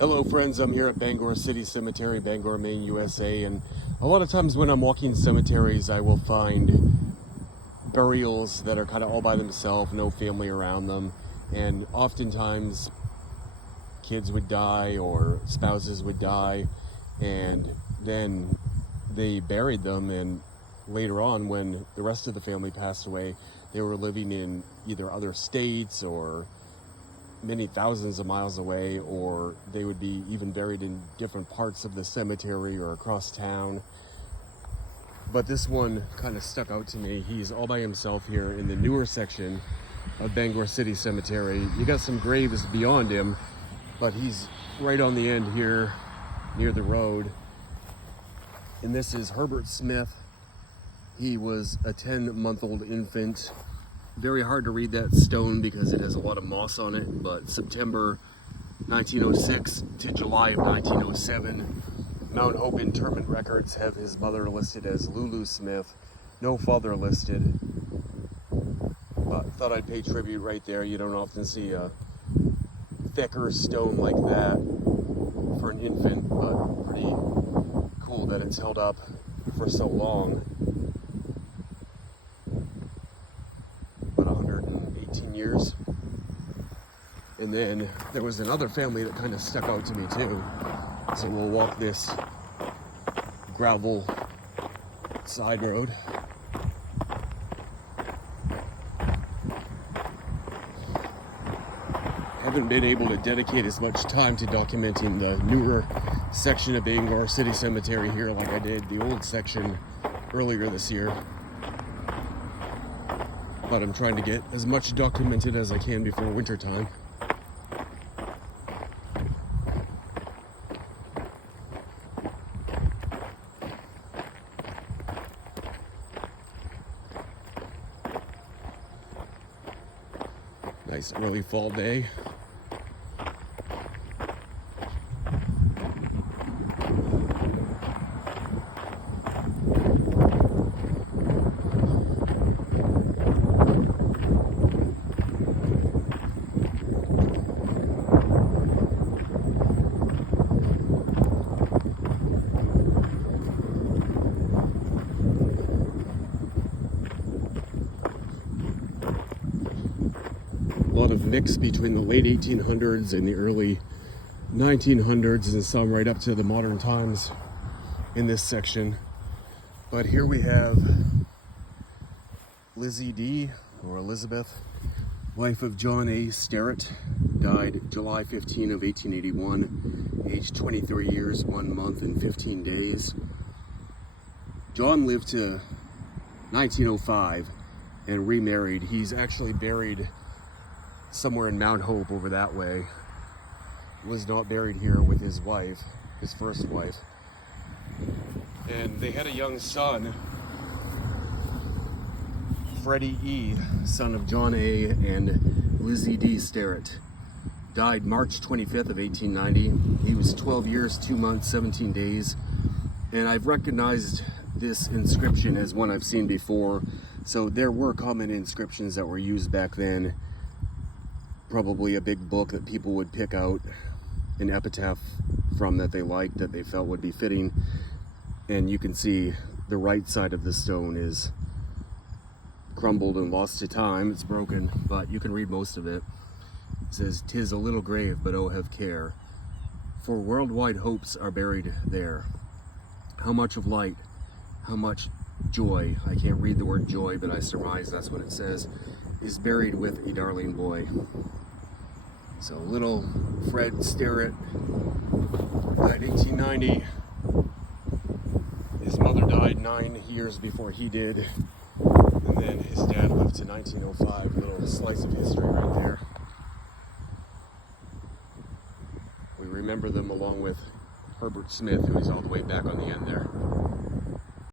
Hello friends, I'm here at Bangor City Cemetery, Bangor, Maine, USA, and a lot of times when I'm walking cemeteries I will find burials that are kind of all by themselves, no family around them, and oftentimes kids would die or spouses would die, and then they buried them, and later on when the rest of the family passed away, they were living in either other states or many thousands of miles away, or they would be even buried in different parts of the cemetery or across town. But this one kind of stuck out to me. He's all by himself here in the newer section of Bangor City Cemetery. You got some graves beyond him, but he's right on the end here near the road. And this is Herbert Smith. He was a 10-month-old infant. Very hard to read that stone because it has a lot of moss on it, but September 1906 to July of 1907, Mount Hope Interment Records have his mother listed as Lulu Smith, no father listed. But thought I'd pay tribute right there. You don't often see a thicker stone like that for an infant, but pretty cool that it's held up for so long. 118 years. And then there was another family that kind of stuck out to me too. So we'll walk this gravel side road. Haven't been able to dedicate as much time to documenting the newer section of Bangor City Cemetery here like I did the old section earlier this year. But I'm trying to get as much documented as I can before winter time. Nice early fall day. A lot of mix between the late 1800s and the early 1900s, and some right up to the modern times in this section. But here we have Lizzie D, or Elizabeth, wife of John A. Sterrett, died July 15 of 1881, aged 23 years, 1 month and 15 days. John lived to 1905 and remarried. He's actually buried somewhere in Mount Hope over that way. Was not buried here with his wife, his first wife. And they had a young son, Freddie E., son of John A. and Lizzie D. Sterrett. Died March 25th of 1890. He was 12 years, 2 months, 17 days. And I've recognized this inscription as one I've seen before. So there were common inscriptions that were used back then. Probably a big book that people would pick out an epitaph from that they liked, that they felt would be fitting. And you can see the right side of the stone is crumbled and lost to time. It's broken, but you can read most of it. It says, "'Tis a little grave, but oh have care, for worldwide hopes are buried there. How much of light, how much joy," I can't read the word joy, but I surmise that's what it says, "is buried with a darling boy." So little Fred Sterrett died 1890. His mother died 9 years before he did. And then his dad lived to 1905. Little slice of history right there. We remember them along with Herbert Smith, who is all the way back on the end there.